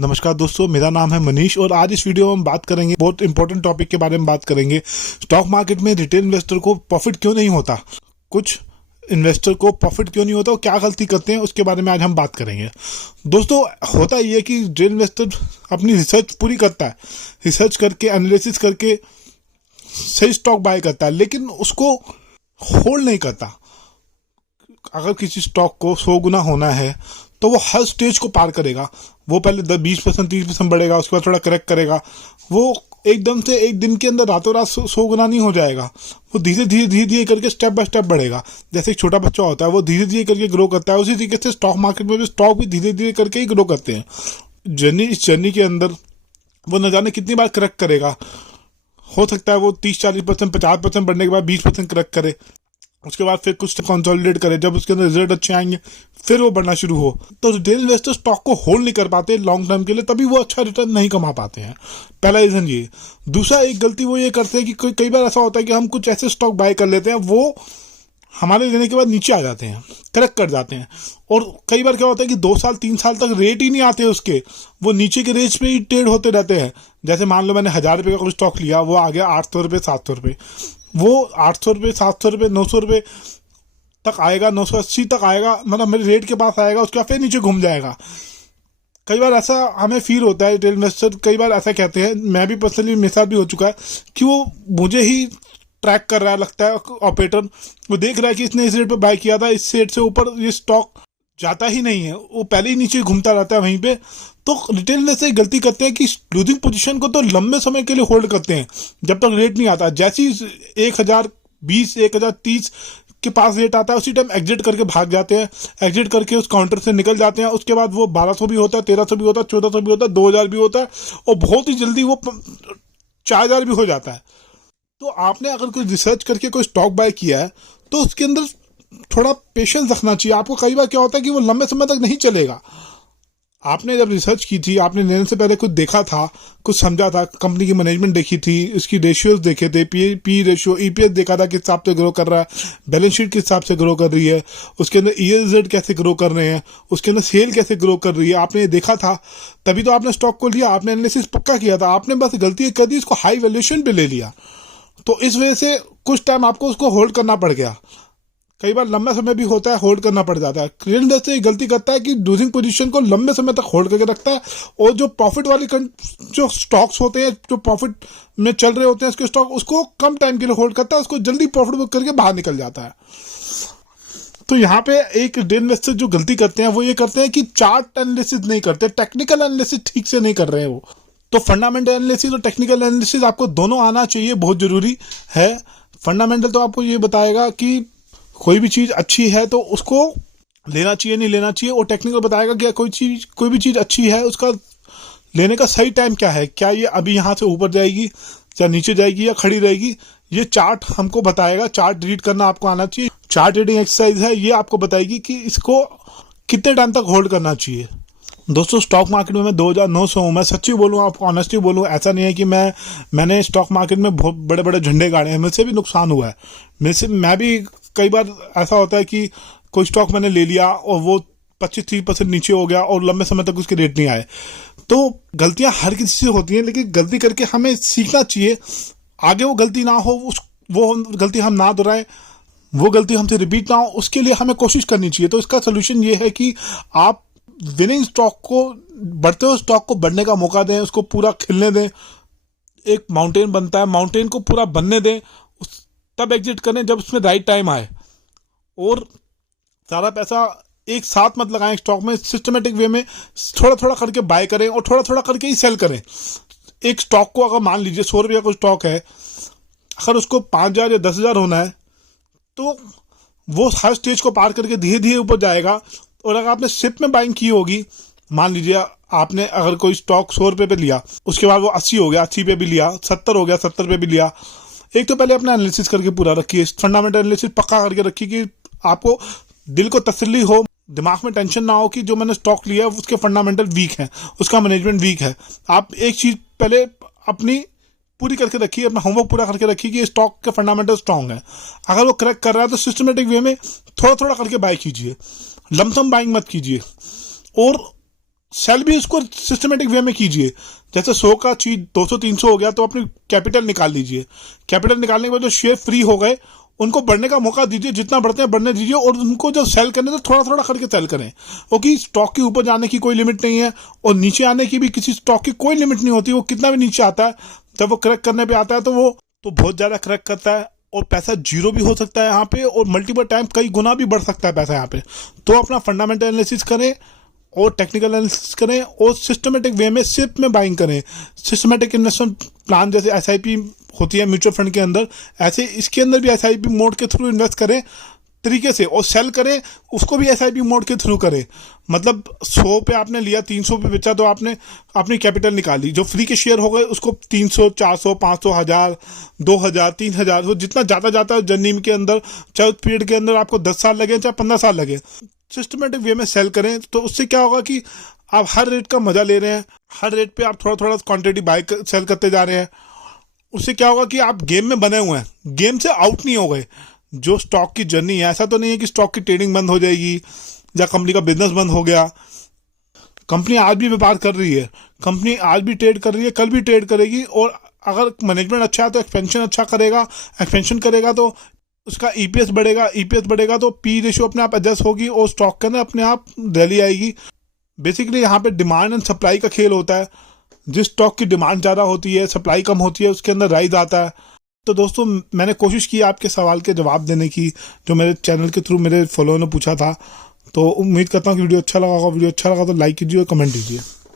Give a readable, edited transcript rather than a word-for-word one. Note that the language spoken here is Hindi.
नमस्कार दोस्तों, मेरा नाम है मनीष और आज इस वीडियो में हम बात करेंगे बहुत इंपॉर्टेंट टॉपिक के बारे में बात करेंगे। स्टॉक मार्केट में रिटेल इन्वेस्टर को प्रॉफिट क्यों नहीं होता, कुछ इन्वेस्टर को प्रॉफिट क्यों नहीं होता और क्या गलती करते हैं उसके बारे में आज हम बात करेंगे। दोस्तों, होता ये है कि रिटेल इन्वेस्टर अपनी रिसर्च पूरी करता है, रिसर्च करके एनालिसिस करके सही स्टॉक बाय करता है, लेकिन उसको होल्ड नहीं करता। अगर किसी स्टॉक को 100 गुना होना है तो वो हर स्टेज को पार करेगा। वो पहले 20% 30% बढ़ेगा, उसके बाद थोड़ा करेक्ट करेगा। वो एकदम से एक दिन के अंदर रातों रात 100 गुना नहीं हो जाएगा। वो धीरे धीरे करके स्टेप बाय स्टेप बढ़ेगा। जैसे एक छोटा बच्चा होता है, वो धीरे धीरे करके ग्रो करता है, उसी तरीके से स्टॉक मार्केट में भी स्टॉक भी धीरे धीरे करके ही ग्रो करते हैं। इस जर्नी के अंदर वो न जाने कितनी बार करेक्ट करेगा। हो सकता है वो 30-40% 50% बढ़ने के बाद 20% करेक्ट करे, उसके बाद फिर कुछ कंसोलिडेट करे, जब उसके अंदर रिजल्ट अच्छे आएंगे फिर वो बढ़ना शुरू हो। तो रिटेल इन्वेस्टर स्टॉक को होल्ड नहीं कर पाते लॉन्ग टर्म के लिए, तभी वो अच्छा रिटर्न नहीं कमा पाते हैं। पहला रीजन ये। दूसरा एक गलती वो ये करते हैं कि कई बार ऐसा होता है कि हम कुछ ऐसे स्टॉक बाय कर लेते हैं, वो हमारे लेने के बाद नीचे आ जाते हैं, करेक्ट कर जाते हैं। और कई बार क्या होता है कि 2 साल 3 साल तक रेट ही नहीं आते उसके, वो नीचे के रेंज पे ही ट्रेड होते रहते हैं। जैसे मान लो मैंने 1000 रुपये का कोई स्टॉक लिया, वो आ गया 800 रुपये 700 रुपये, वो 800 रुपये 700 रुपये 900 रुपये तक आएगा, 980 तक आएगा, मतलब मेरे रेट के पास आएगा, उसके बाद फिर नीचे घूम जाएगा। कई बार ऐसा हमें फील होता है, रिटेल इन्वेस्टर कई बार ऐसा कहते हैं, मैं भी पर्सनली मेरे साथ भी हो चुका है कि वो मुझे ही ट्रैक कर रहा है, लगता है ऑपरेटर। वो देख रहा है कि इसने इस रेट पे बाय किया था, इस रेट से ऊपर ये स्टॉक जाता ही नहीं है, वो पहले ही नीचे घूमता रहता है वहीं पे। तो रिटेल इन्वेस्टर गलती करते हैं कि लूजिंग पोजीशन को तो लंबे समय के लिए होल्ड करते हैं जब तक रेट नहीं आता। जैसे ही 1020 1030 के पास रेट आता है, उसी टाइम एग्जिट करके भाग जाते हैं, एग्जिट करके उस काउंटर से निकल जाते हैं। उसके बाद वो 1200 भी होता है, 1300 भी होता है, 1400 भी होता है, 2000 भी होता है, और बहुत ही जल्दी वो 4000 भी हो जाता है। तो आपने अगर कोई रिसर्च करके कोई स्टॉक बाय किया है तो उसके अंदर थोड़ा पेशेंस रखना चाहिए आपको। कई बार क्या होता है कि वो लंबे समय तक नहीं चलेगा। आपने जब रिसर्च की थी, आपने लेने से पहले कुछ देखा था, कुछ समझा था, कंपनी की मैनेजमेंट देखी थी, उसकी रेशियोज देखे थे, पी रेशियो, ईपीएस देखा था किस हिसाब से ग्रो कर रहा है, बैलेंस शीट किस हिसाब से ग्रो कर रही है, उसके अंदर ईएसजेड कैसे ग्रो कर रहे हैं, उसके अंदर सेल कैसे ग्रो कर रही है, आपने ये देखा था, तभी तो आपने स्टॉक को लिया। आपने एनालिसिस पक्का किया था, आपने बस गलती कर दी, इसको हाई वैल्यूएशन पे ले लिया। तो इस वजह से कुछ टाइम आपको उसको होल्ड करना पड़ गया। कई बार लंबा समय भी होता है, होल्ड करना पड़ जाता है। रिटेल इन्वेस्टर गलती करता है कि लूजिंग पोजीशन को लंबे समय तक होल्ड करके रखता है, और जो प्रॉफिट वाले जो स्टॉक्स होते हैं, जो प्रॉफिट में चल रहे होते हैं उसके स्टॉक, उसको कम टाइम के लिए होल्ड करता है, उसको जल्दी प्रॉफिट बुक करके बाहर निकल जाता है। तो यहाँ पे एक रिटेल इन्वेस्टर जो गलती करते हैं वो ये करते हैं कि चार्ट एनालिसिस नहीं करते, टेक्निकल एनालिसिस ठीक से नहीं कर रहे हैं वो। तो फंडामेंटल एनालिसिस और टेक्निकल एनालिसिस आपको दोनों आना चाहिए, बहुत जरूरी है। फंडामेंटल तो आपको ये बताएगा कि कोई भी चीज़ अच्छी है तो उसको लेना चाहिए नहीं लेना चाहिए, और टेक्निकल बताएगा कि कोई भी चीज़ अच्छी है उसका लेने का सही टाइम क्या है, क्या ये अभी यहाँ से ऊपर जाएगी या नीचे जाएगी या खड़ी रहेगी। ये चार्ट हमको बताएगा, चार्ट रीड करना आपको आना चाहिए। चार्ट रीडिंग एक्सरसाइज है, ये आपको बताएगी कि इसको कितने टाइम तक होल्ड करना चाहिए। दोस्तों, स्टॉक मार्केट में मैं 2009 से हूँ। मैं सच्ची बोलूँ, आपको ऑनेस्टली बोलूँ, ऐसा नहीं है कि मैंने स्टॉक मार्केट में बहुत बड़े बड़े झंडे गाड़े हैं, मुझसे भी नुकसान हुआ है। मैं भी कई बार ऐसा होता है कि कोई स्टॉक मैंने ले लिया और वो 25-30% नीचे हो गया और लंबे समय तक उसके रेट नहीं आए। तो गलतियां हर किसी से होती हैं, लेकिन गलती करके हमें सीखना चाहिए, आगे वो गलती ना हो, वो गलती हम ना दोहराएं, वो गलती हमसे रिपीट ना हो, उसके लिए हमें कोशिश करनी चाहिए। तो इसका सोल्यूशन ये है कि आप विनिंग स्टॉक को, बढ़ते हुए स्टॉक को बढ़ने का मौका दें, उसको पूरा खिलने दें। एक माउंटेन बनता है, माउंटेन को पूरा बनने दें, तब एग्जिट करें जब उसमें राइट टाइम आए। और सारा पैसा एक साथ मत लगाएं स्टॉक में, सिस्टमेटिक वे में थोड़ा थोड़ा करके बाय करें और थोड़ा थोड़ा करके ही सेल करें। एक स्टॉक को अगर मान लीजिए 100 रुपये का स्टॉक है, अगर उसको 5000 या 10,000 होना है तो वो हर स्टेज को पार करके धीरे धीरे ऊपर जाएगा। और अगर आपने शिप में बाइंग की होगी, मान लीजिए आपने अगर कोई स्टॉक 100 रुपये पे लिया, उसके बाद वो 80 हो गया, 80 पे भी लिया, 70 हो गया, 70 पे भी लिया। एक तो पहले अपना एनालिसिस करके पूरा रखिए, फंडामेंटल एनालिसिस पक्का करके रखिए कि आपको दिल को तसल्ली हो, दिमाग में टेंशन ना हो कि जो मैंने स्टॉक लिया है उसके फंडामेंटल वीक हैं, उसका मैनेजमेंट वीक है। आप एक चीज़ पहले अपनी पूरी करके रखिए, अपना होमवर्क पूरा करके रखिए कि स्टॉक के फंडामेंटल स्ट्रॉन्ग है। अगर वो करेक्ट कर रहा है तो सिस्टमेटिक वे में थोड़ा थोड़ा करके बाय कीजिए, लमसम बाइंग मत कीजिए। और सेल भी उसको सिस्टमेटिक वे में कीजिए। जैसे 100 का चीज 200-300 हो गया तो अपनी कैपिटल निकाल लीजिए। कैपिटल निकालने के बाद जो शेयर फ्री हो गए उनको बढ़ने का मौका दीजिए, जितना बढ़ते हैं बढ़ने दीजिए, और उनको जब सेल करने तो थोड़ा थोड़ा करके सेल करें, क्योंकि स्टॉक के ऊपर जाने की कोई लिमिट नहीं है और नीचे आने की भी किसी स्टॉक की कोई लिमिट नहीं होती। वो कितना भी नीचे आता है, जब वो क्रैक करने पे आता है तो वो तो बहुत ज़्यादा क्रैक करता है और पैसा जीरो भी हो सकता है यहाँ पे, और मल्टीपल टाइम कई गुना भी बढ़ सकता है पैसा यहाँ पे। तो अपना फंडामेंटल एनालिसिस करें और टेक्निकल एनालिसिस करें और सिस्टमेटिक वे में सिप में बाइंग करें। सिस्टमेटिक इन्वेस्टमेंट प्लान जैसे एसआईपी होती है म्यूचुअल फंड के अंदर, ऐसे इसके अंदर भी एसआईपी मोड के थ्रू इन्वेस्ट करें तरीके से, और सेल करें उसको भी एसआईपी मोड के थ्रू करें। मतलब 100 पे आपने लिया, 300 पे बेचा तो आपने अपनी कैपिटल निकाली, जो फ्री के शेयर हो गए उसको 300, 400, 500, 1000, 2000, 3000, वो जितना ज़्यादा जाता है जर्नी के अंदर, चाहे उस पीरियड के अंदर आपको 10 साल लगे चाहे 15 साल लगे, सिस्टमेटिक वे में सेल करें। तो उससे क्या होगा कि आप हर रेट का मजा ले रहे हैं, हर रेट पे आप थोड़ा थोड़ा क्वांटिटी बाय सेल करते जा रहे हैं। उससे क्या होगा कि आप गेम में बने हुए हैं, गेम से आउट नहीं हो गए। जो स्टॉक की जर्नी है, ऐसा तो नहीं है कि स्टॉक की ट्रेडिंग बंद हो जाएगी या कंपनी का बिजनेस बंद हो गया। कंपनी आज भी व्यापार कर रही है, कंपनी आज भी ट्रेड कर रही है, कल भी ट्रेड करेगी, और अगर मैनेजमेंट अच्छा है तो एक्सपेंशन अच्छा करेगा, एक्सपेंशन करेगा तो उसका ईपीएस बढ़ेगा, ईपीएस बढ़ेगा तो पी रेशियो अपने आप एडजस्ट होगी और स्टॉक के अंदर अपने आप रैली आएगी। बेसिकली यहाँ पे डिमांड एंड सप्लाई का खेल होता है। जिस स्टॉक की डिमांड ज़्यादा होती है, सप्लाई कम होती है, उसके अंदर राइज आता है। तो दोस्तों मैंने कोशिश की आपके सवाल के जवाब देने की, जो मेरे चैनल के थ्रू मेरे फॉलोअर ने पूछा था। तो उम्मीद करता हूँ कि वीडियो अच्छा लगा होगा। वीडियो अच्छा लगा तो लाइक कीजिए और कमेंट कीजिए।